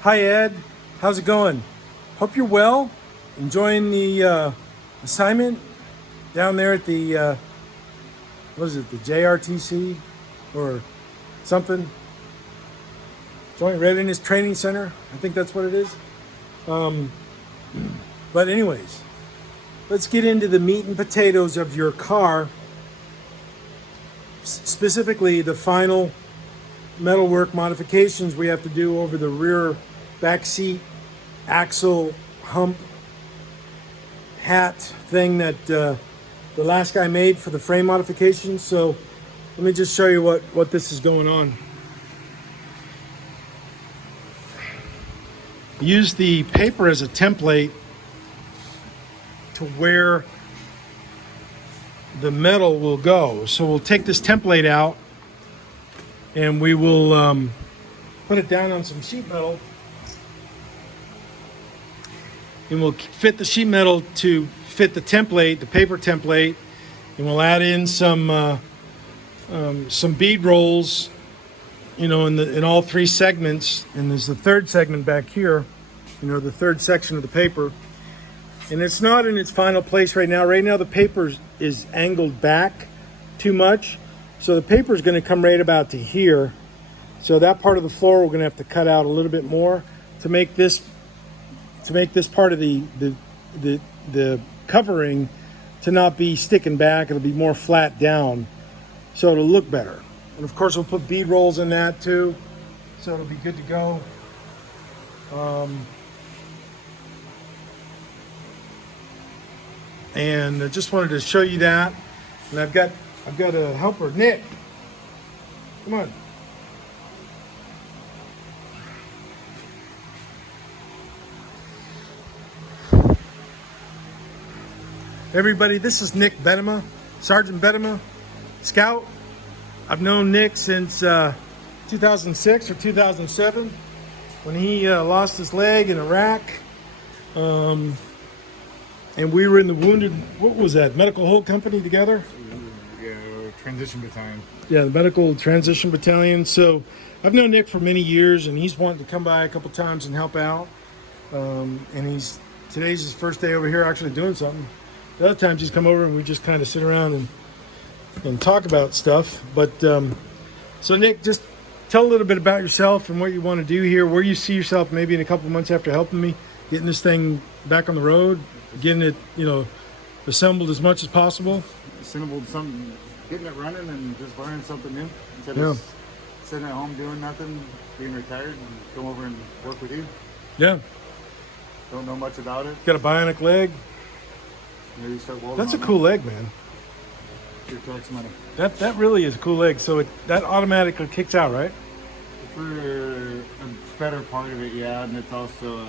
Hi Ed, how's it going? Hope you're well. Enjoying the assignment down there at the what is it, the JRTC or something? Joint Readiness Training Center. I think that's what it is. But anyways, let's get into the meat and potatoes of your car. Specifically, the final metalwork modifications we have to do over the rear back seat axle hump hat thing that the last guy made for the frame modification. So let me just show you what this is going on. Use the paper as a template to where the metal will go. So we'll take this template out and we will put it down on some sheet metal, and we'll fit the sheet metal to fit the template, the paper template, and we'll add in some bead rolls, you know, in all three segments. And there's the third segment back here, you know, the third section of the paper. And it's not in its final place right now. Right now the paper is angled back too much. So the paper is going to come right about to here. So that part of the floor we're going to have to cut out a little bit more to make this part of the covering to not be sticking back. It'll be more flat down, so it'll look better. And of course we'll put bead rolls in that too, so it'll be good to go. And I just wanted to show you that. And I've got a helper, Nick. Come on. Everybody, this is Nick Bedema, Sergeant Bedema, Scout. I've known Nick since 2006 or 2007 when he lost his leg in Iraq. And we were in the wounded, what was that, medical hold company together? Yeah, transition battalion. Yeah, the medical transition battalion. So I've known Nick for many years, and he's wanted to come by a couple times and help out. And today's his first day over here actually doing something. The other times he's come over and we just kind of sit around and talk about stuff. But so Nick, just tell a little bit about yourself and what you want to do here, where you see yourself maybe in a couple months after helping me, getting this thing back on the road, getting it, you know, assembled as much as possible. Assembled something, getting it running and just learning something new instead of sitting at home doing nothing, being retired, and come over and work with you. Yeah. Don't know much about it. Got a bionic leg. Maybe start welding. That's a cool leg, man. Your tax money. That really is a cool leg. So that automatically kicks out, right? For a better part of it, yeah, and it's also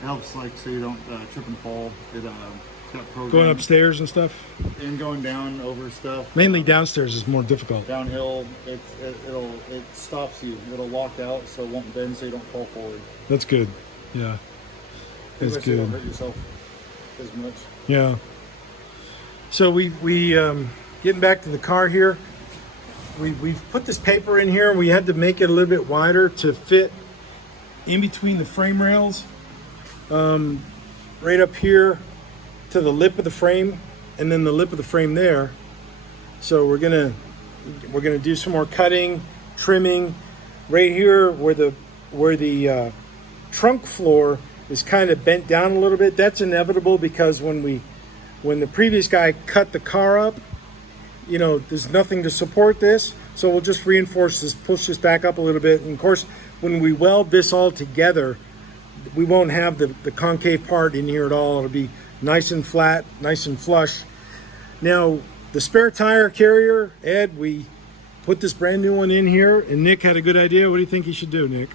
helps, like, so you don't trip and fall. It's got programs. Going upstairs and stuff? And going down over stuff. Mainly downstairs is more difficult. Downhill, it stops you. It'll lock out so it won't bend so you don't fall forward. That's good. Yeah. That's You don't good. hurt yourself as much. Yeah. So we getting back to the car here. We've put this paper in here. We had to make it a little bit wider to fit in between the frame rails. Right up here to the lip of the frame, and then the lip of the frame there. So we're gonna do some more cutting, trimming. Right here where the trunk floor is kind of bent down a little bit. That's inevitable because when the previous guy cut the car up, you know, there's nothing to support this. So we'll just reinforce this, push this back up a little bit. And of course, when we weld this all together, we won't have the concave part in here at all. It'll be nice and flat, nice and flush. Now, the spare tire carrier, Ed, we put this brand new one in here, and Nick had a good idea. What do you think he should do, Nick?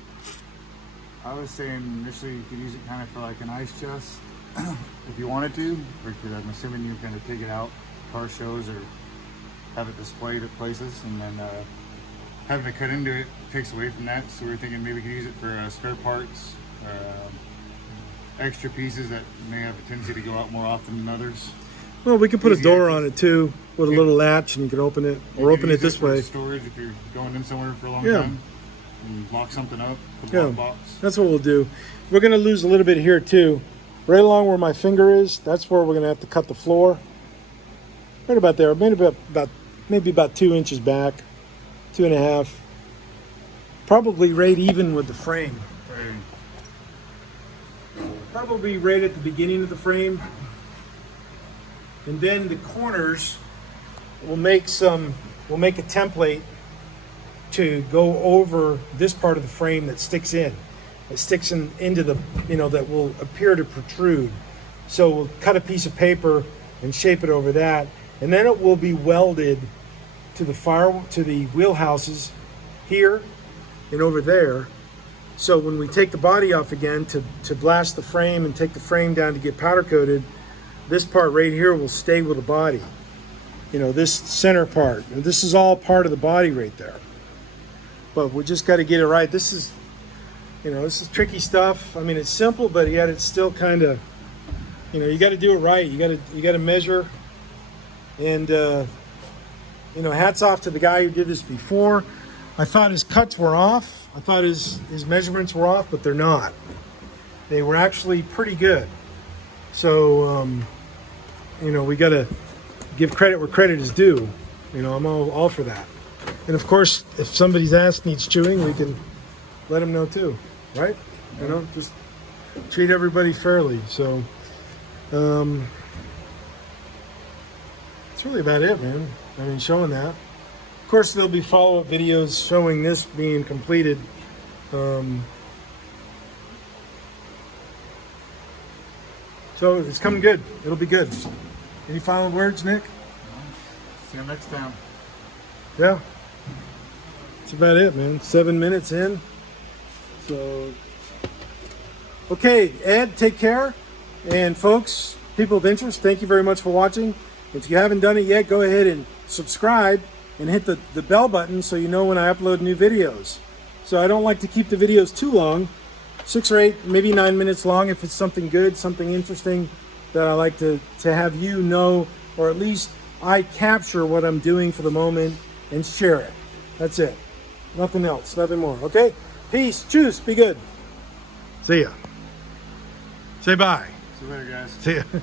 I was saying initially you could use it kind of for like an ice chest if you wanted to, or I'm assuming you're going to take it out car shows or have it displayed at places, and then having to cut into it takes away from that. So we were thinking maybe we could use it for spare parts, extra pieces that may have a tendency to go out more often than others. Well, we can put a Easy door access. on it too, with a Yeah. little latch, and you can open it You or can open it use this for way. Storage if you're going in somewhere for a long Yeah. time. And lock something up. Put Yeah. a box. That's what we'll do. We're going to lose a little bit here too. Right along where my finger is, that's where we're going to have to cut the floor. Right about there, maybe about 2 inches back, 2.5. Probably right even with the frame. Right. Probably right at the beginning of the frame. And then the corners, we'll make a template to go over this part of the frame that sticks in. It sticks into the, that will appear to protrude. So we'll cut a piece of paper and shape it over that. And then it will be welded to the wheelhouses here and over there. So when we take the body off again to blast the frame and take the frame down to get powder coated, this part right here will stay with the body. This center part. And this is all part of the body right there. But we just got to get it right. This is tricky stuff. I mean, it's simple, but yet it's still kind of, you got to do it right. You got to measure. And hats off to the guy who did this before. I thought his cuts were off. I thought his measurements were off, but they're not. They were actually pretty good. So, we got to give credit where credit is due. I'm all for that. And of course, if somebody's ass needs chewing, we can let them know too, right? Just treat everybody fairly. So, it's really about it, man. I mean, showing that. Of course, there'll be follow-up videos showing this being completed. So it's coming good. It'll be good. Any final words, Nick? See you next time. Yeah. That's about it, man. 7 minutes in. So, okay, Ed, take care. And folks, people of interest, thank you very much for watching. If you haven't done it yet, go ahead and subscribe and hit the bell button so you know when I upload new videos. So I don't like to keep the videos too long. 6 or 8, maybe 9 minutes long if it's something good, something interesting that I like to have you know, or at least I capture what I'm doing for the moment and share it. That's it. Nothing else, nothing more. Okay? Peace, choose, be good. See ya. Say bye. See you later, guys. See ya.